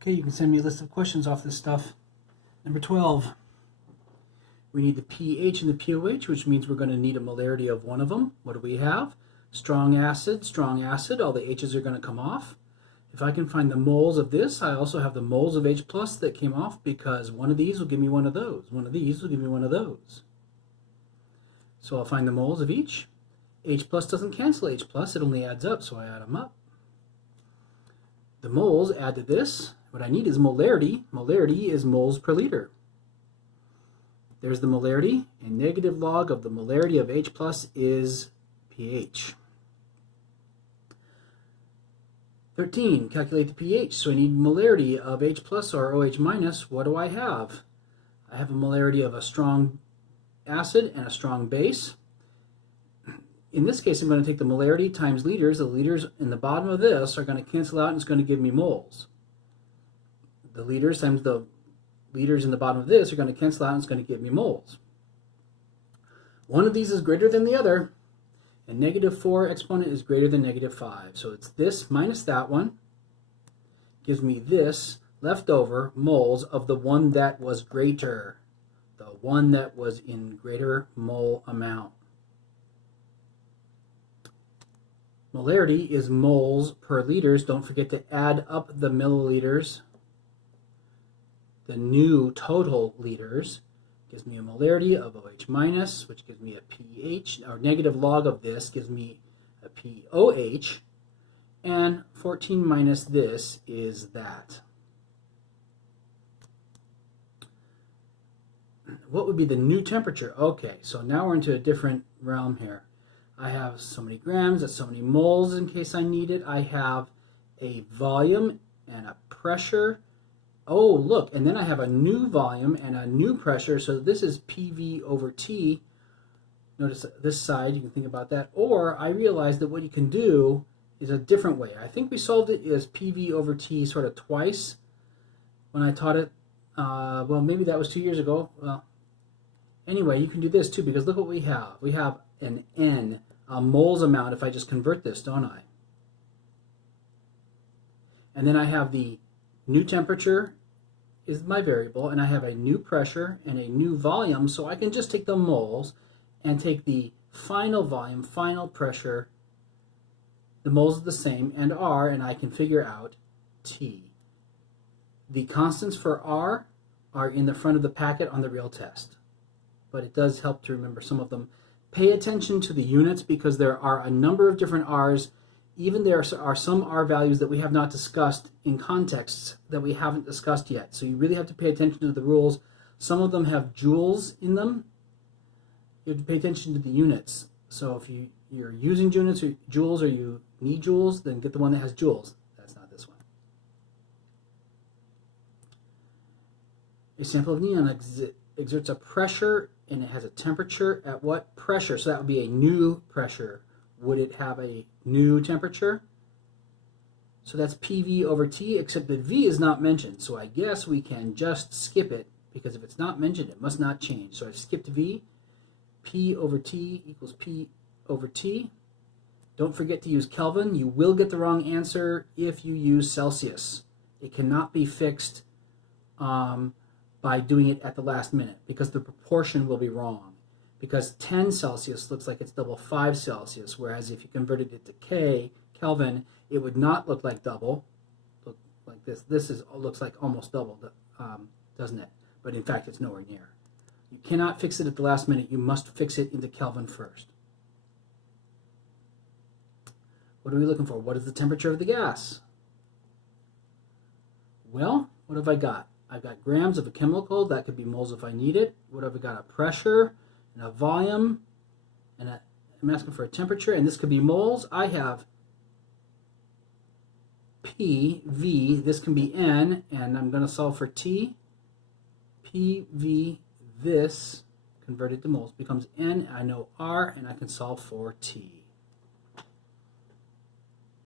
Okay, you can send me a list of questions off this stuff. Number 12. We need the pH and the pOH, which means we're going to need a molarity of one of them. What do we have? Strong acid, all the H's are going to come off. If I can find the moles of this, I also have the moles of H plus that came off because one of these will give me one of those. One of these will give me one of those. So I'll find the moles of each. H plus doesn't cancel H plus, it only adds up, so I add them up. The moles add to this. What I need is molarity. Molarity is moles per liter. There's the molarity. A negative log of the molarity of H plus is pH. 13, calculate the pH. So I need molarity of H plus or OH minus. What do I have? I have a molarity of a strong acid and a strong base. In this case, I'm going to take the molarity times liters. The liters in the bottom of this are going to cancel out and it's going to give me moles. The liters times the liters in the bottom of this are going to cancel out and it's going to give me moles. One of these is greater than the other, and negative 4 exponent is greater than negative 5. So it's this minus that one gives me this leftover moles of the one that was greater, the one that was in greater mole amount. Molarity is moles per liters. Don't forget to add up the milliliters. The new total liters gives me a molarity of OH minus, which gives me a pH, or negative log of this gives me a pOH, and 14 minus this is that. What would be the new temperature? Okay, so now we're into a different realm here. I have so many grams, that's so many moles in case I need it. I have a volume and a pressure. Oh, look, and then I have a new volume and a new pressure, so this is PV over T. Notice this side, you can think about that. Or I realized that what you can do is a different way. I think we solved it as PV over T sort of twice when I taught it. Well, maybe that was 2 years ago. Well, anyway, you can do this too, because look what we have. We have an N, a moles amount if I just convert this, don't I? And then I have the new temperature is my variable, and I have a new pressure and a new volume, so I can just take the moles and take the final volume, final pressure, the moles are the same, and R, and I can figure out T. The constants for R are in the front of the packet on the real test, but it does help to remember some of them. Pay attention to the units because there are a number of different R's. Even there are some R values that we have not discussed in contexts that we haven't discussed yet. So you really have to pay attention to the rules. Some of them have joules in them. You have to pay attention to the units. So if you're using units or joules, or you need joules, then get the one that has joules. That's not this one. A sample of neon exerts a pressure and it has a temperature at what pressure? So that would be a new pressure. Would it have a new temperature? So that's PV over T, except that V is not mentioned. So I guess we can just skip it, because if it's not mentioned, it must not change. So I've skipped V. P over T equals P over T. Don't forget to use Kelvin. You will get the wrong answer if you use Celsius. It cannot be fixed by doing it at the last minute, because the proportion will be wrong. Because 10 Celsius looks like it's double 5 Celsius, whereas if you converted it to Kelvin, it would not look like double. Look like this. This looks like almost double, doesn't it? But in fact, it's nowhere near. You cannot fix it at the last minute. You must fix it into Kelvin first. What are we looking for? What is the temperature of the gas? Well, what have I got? I've got grams of a chemical. That could be moles if I need it. What have I got? A pressure and a volume, and I'm asking for a temperature, and this could be moles. I have P, V, this can be N, and I'm going to solve for T. P, V, this converted to moles becomes N. I know R, and I can solve for T.